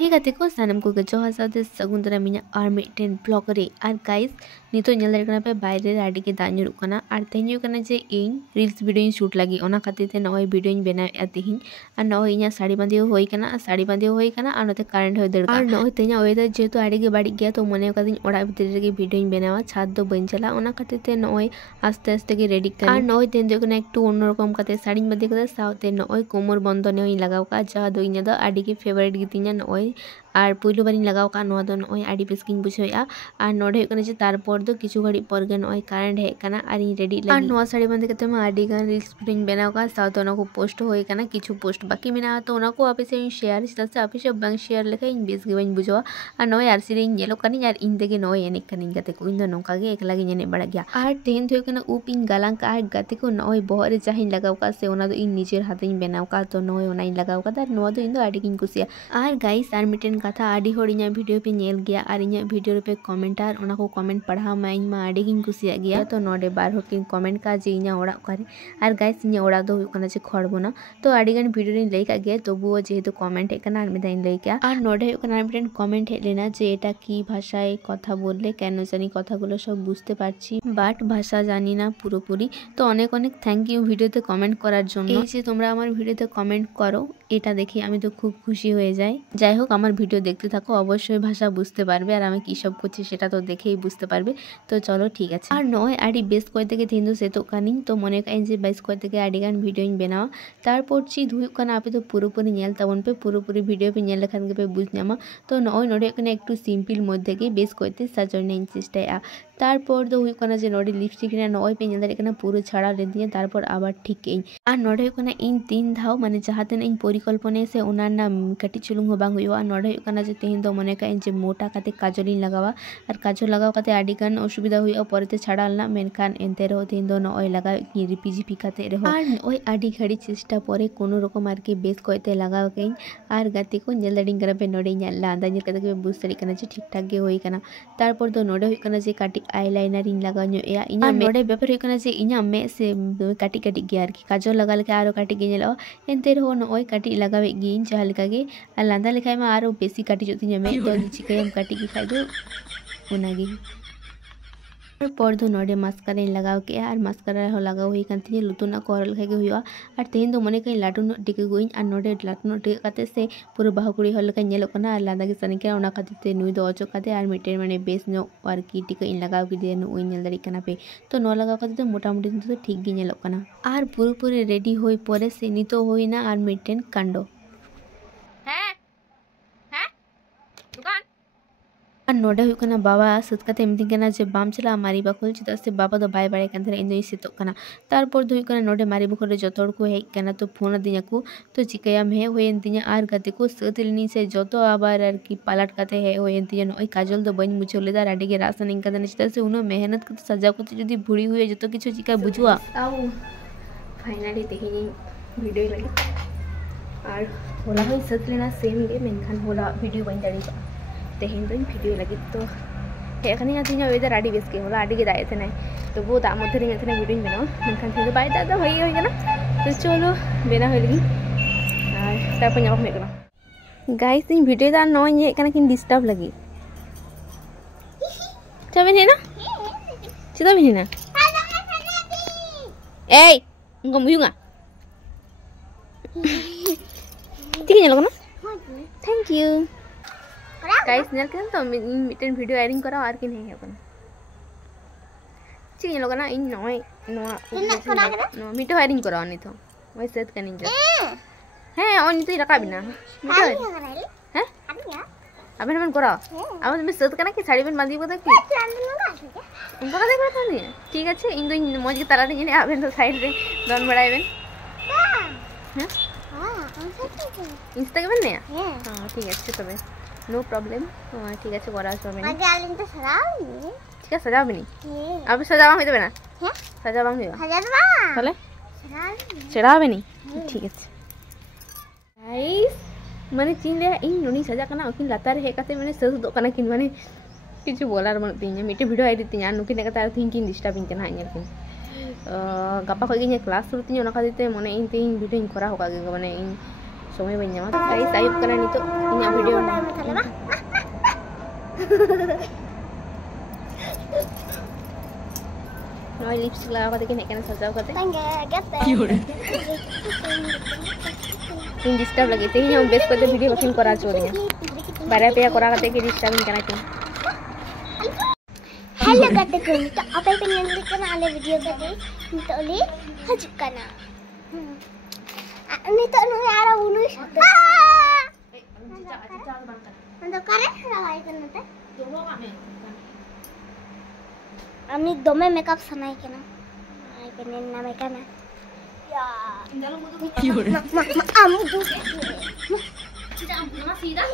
हे गाते को सानम को जोहार साथे सगुन दारा मिया आर मिटन ब्लॉग रे आर गाइस नितो नेल दारे कना पे बायरे रे आडी के दाग ᱧᱩᱨᱩᱜ कना आर तेहन कना जे इन रील्स वीडियो शूट लगी ओना खातिर ते नय वीडियो बनाए तेहन आर नय इना साड़ी बांधियो होई कना साड़ी बांधियो होई कना आर नते करंट हो दड़ आर नय तेना वेदर जेतु आडी के बाड़ी गया तो मने कदिन ओड़ा भीतर रे वीडियो बनावा छाद दो बन चला ओना खातिर ते नय आस्ते आस्ते के रेडी कर आर नय तेन दो कना एकटू अन्य रकम काते साड़ी बांधि कदा साउते नय कोमर बंधन होई लगाव का जा दो इना दो आडी के फेवरेट गितिना नय और पुलू बारी लगाव का नय आडी बेसकिन बुझाया और नोडे जे तारपर दो किछु घड़ी पर गे नय करंट हेज कना और इन रेडी लगी और साड़ी बांधे कते मा आडी गान रील्स वीडियो बनाव का साउते ओना को पोस्ट होय कना किछु पोस्ट बाकी मेना तो ओना को आपे से शेयर चला से आपे से बांग शेयर लेखा इन बेस गे बाइन बुझवा और नय आर सी रे नेलो कनी और इन देगे नय एने कनी गते को इन दो नोका गे एकला गे नेने बड़ा गया और तेन थयो कना उप इन गालांग का और गते को नय बहर रे चाहिन लगाव का से ओना दो इन निजेर हाथिन बनाव का तो नय ओना इन लगाव का नो दो इन दो आडी किन कुसिया और गाइस आर मिटन कथा आडी होड़ इना वीडियो पे नेल गया और इना वीडियो पे कमेंट और ओना को कमेंट पढ़ा मा इन मा आडी किन कुसिया गया तो नोडे बार हो किन कमेंट का जे इना ओड़ा करे और गाइस इना ओड़ा दो कना जे खड़बोना तो आडी गान वीडियो रे लई का गया तबुओ जेहेतु कमेंट हेज कना और मिदाइन लई क्या और नोडे कना मिटन कमेंट हेज लेना जे एटा की भाषाय कथा बोलले केन जानी कथागुलो सब बुझते पारछि बाट भाषा जानी ना पुरोपुरी तो अनेक अनेक थैंक यू भिडियोते कमेंट करार जोन्नो এই যে তোমরা আমার ভিডিওতে কমেন্ট করো এটা দেখে আমি তো খুব খুশি হয়ে যাই যাই হোক আমার ভিডিও দেখতে থাকো অবশ্যই ভাষা বুঝতে পারবে আর আমি কি সব করছি সেটা তো দেখেই বুঝতে পারবে তো চলো ঠিক আছে আর নয় আডি বেস কয় থেকে তিনদো সে তো কানিং তো মনে কাই যে বেস কয় থেকে আডি গান ভিডিও বেনাও তারপর চি ধুই কানা আপে তো পুরোপুরি নেল তাবন पे পুরোপুরি ভিডিও पे নেল লেখান पे বুঝ নামা তো নয় নড়ে এখানে একটু সিম্পল মধ্যে के বেস কয়তে সাজানো চেষ্টায় তারপর তো হুই কানা যে নড়ে লিপস্টিক না নয় पे নেল এখানে পুরো ছাড়া লে দিয়ে তারপর আবার ঠিক এই আর নড়ে কানা इन तीन धाव माने जहाते इन परिकल्पना से ओना ना कटी चुलुंग हो बांग हुआ नोडे कना जे तेहिन दो मने का जे मोटा काते काजलिन लगावा और काजल लगाव काते आडी गान असुविधा हुई परते छाड़ालना मेनखान एनते रहो तेहिन दो नय लगा रिपीजीपी काते रहो और ओय आडी घड़ी चेष्टा परे कोनो रकम आर के बेस कोयते लगाव कई और गाती को नेल दाडिंग करा पे नोडे ᱧᱮᱞ ला अंदाज कते के बुझ तरी कना जे ठीक ठाक गे होई कना तारपर दो नोडे हुई कना जे काटी आईलाइनर इन लगाव ᱧᱚ या इना नोडे बेपर हुई कना जे इना मे से काटी काटी गे आर की काजल लगा लेके आरो काटी गे नेलो एनते रहो नय काटी लगावे गे जहा लेका गे आ लांदा लेखाय मा आरो बेसी काटी जोती मे तो चिकयम काटी की खाइ दो ओनागी पर दो नोडे मास्कारा लगाव के और मास्कारा हो लगाव हुई कांती लुतुना कोरल खागे हुआ और तेहन दो मने कई लाटू नो टिके गोइन और नोडे लाटू नो टिके काते से पूरा बाहुकुड़ी हल का नेलो कना और लांदा के सने के ओना खातिर ते नुई दो अचो काते और मिटेन माने बेस नो और की टिके इन लगाव के दे नो ओइ नेल दरी कना पे तो नो लगाव काते तो मोटा मोटी तो ठीक गे नेलो कना और पूरे रेडी होई परे से नितो होइना और मिटेन कांडो दुकान और नोडे हुई कना बाबा सत कते मिथिन कना जे बाम चला मारी बाखोल चिदा से बाबा दो बाय बाय कान इन दो सेतो कना तारपर दो हुई कना नोडे मारी बाखोल जतो हड़ को हेज कना तो फोन दिया को तो चिकयाम हे होयन तिया आर गते को सतलिनी से जतो आबार आर की पालट कते हे होयन तिया नय काजल दो बन मुछो लेदा राडी के रासन इन कदन चिदा से उनो मेहनत कते सजा को जदी भुड़ी हुई जतो किछु चिका बुझुआ आउ फाइनली तेहिनी वीडियो लगी और होला होय सतलेना सेम गे मेनखान होला वीडियो बन दाड़ी तेहन दो वीडियो लगी तो हेखनी तीन वेदर आडी बेस के होला आडी के दाए थे ना तो वो दा मध्य में थे वीडियो बनाओ मेनखान थे बाय दा होई ना तो चलो बेना हो लगी और तारपर नाम में कना गाइस इन वीडियो दा नय ये कना किन डिस्टर्ब लगी चबे ने ना चिदा भी ना ए ngom yunga ठीक है ना थैंक यू गाइस नेल केन तो मिटन वीडियो एडिंग करा और कि नहीं है अपन ठीक है लोग ना इन नय नो मिटो एडिंग करा नहीं तो वही सेट कनिन जा हैं ओन तो रखा बिना मिटो हैं अबे मन करा अब मैं सेट कना कि साड़ी बन बांधी को कि उनको का देख रहा नहीं ठीक है इन दो मौज के तारा ने आबेन तो साइड रे डन बड़ाइबेन हैं इंस्टा के बनने हां ठीक है तबे नो प्रॉब्लम ठीक है करा सब मैं गालिन तो सजाओ ठीक है सजाओ बनी अब सजावा होइबे ना हैं सजावा होइबे सजावा चले सजावा बनी ठीक है गाइस माने चिन ले इन नोनी सजा कना ओकिन लातार हे काते माने सज दो कना किन माने किछु बोलार मन तिnya मिटे वीडियो आई दितिnya नुकिन ने कता थिंकिंग डिस्टर्बिंग कना इन किन गपा खगे ने क्लास शुरू तिnya ओना खातिर माने इन तीन वीडियो इन करा होगा माने इन समय बन जामा तो गाइस टाइप करा नि तो इन वीडियो नॉय लिपस्टिक लगा करके नेक ना सजाव करते इन डिस्टर्ब लगे थे हम बेस करते वीडियो फिल्म करा चोरिया बारे पे करा करते के डिस्टर्ब करना क्यों हेलो गाते को तो apa पे नंदी करना आले वीडियो करते तो ले हजुक करना ini तो नु यारा उनु शब्द अंदर करे लगाई करना ते আমি দমে মেকআপ সানাই কেন আই কেন না মেকআপ না ইয়া ইন্দালো মুদু কি হরে আমু দু এটা আমু না সিধা